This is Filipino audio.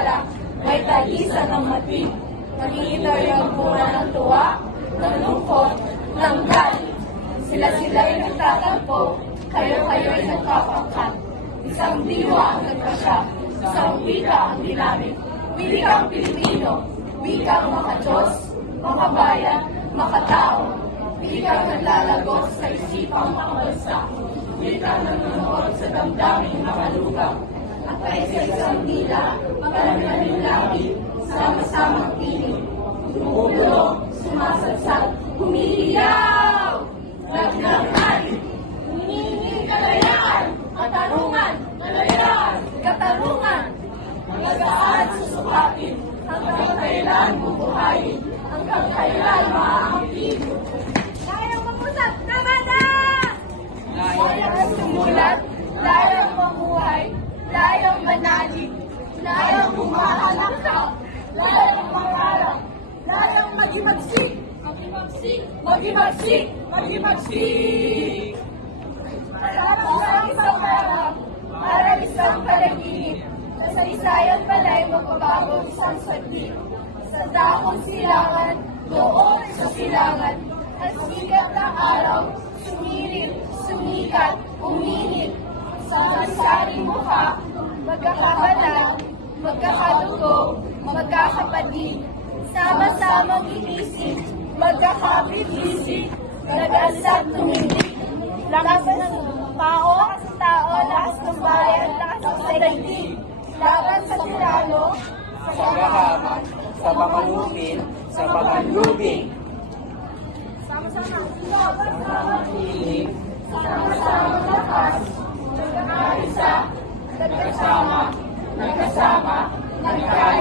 pagpapala, may tagisan ng mati. Nakikitay ang bunga ng tuwa, ng lungkot, ng galit. Sila-sila'y nagtatampo, kayo-kayo'y nagpapangkat. Isang diwa ang nagpasya, isang wika ang ginamit. Wikang Pilipino, wikang maka-Diyos, makabayan, makatao. Wikang naglalagos sa isipang makabansa. Wikang nanonood sa damdaming makalugang. At kaisa-isang dila, makalanggaling langit, sama-samang tinig. Tumugulo, sumasagsak, humihiyaw! Nagnangalit, hinihinging kalayaan, katarungan, kalayaan, katarungan. Magagaan susukatin, hanggang kailan bubuhayin, hanggang kailan maaangkin. Layang mangusap, tama na! Layang sumulat, layang mamuhay, layang manalig, layang humahalakak, layang mangarap, layang magimagsik, magimagsik, magimagsik, magimagsik. Para isang harap, para isang panaginip, sa isayan pala'y magbabago isang saglit. Sa dakong silangan, doon sa silangan, ang sikat ng araw, sumilip, sumikat, uminit. Sa saring mukha, magkakabalan, magkakadugo, magkakapatid. Sama-samang inisip, magkakapit-isip, nag-asat tumindig. Lakas ng tao, lakas ng bayan, lakas ng daigdig. Laban sa tirano, sa kahaman, sa pamanupin, sa pamanlubing. Sama-samang hiling, sama-samang lakas, nagkakaisa, nagkasama, nagkasama, nagkaya.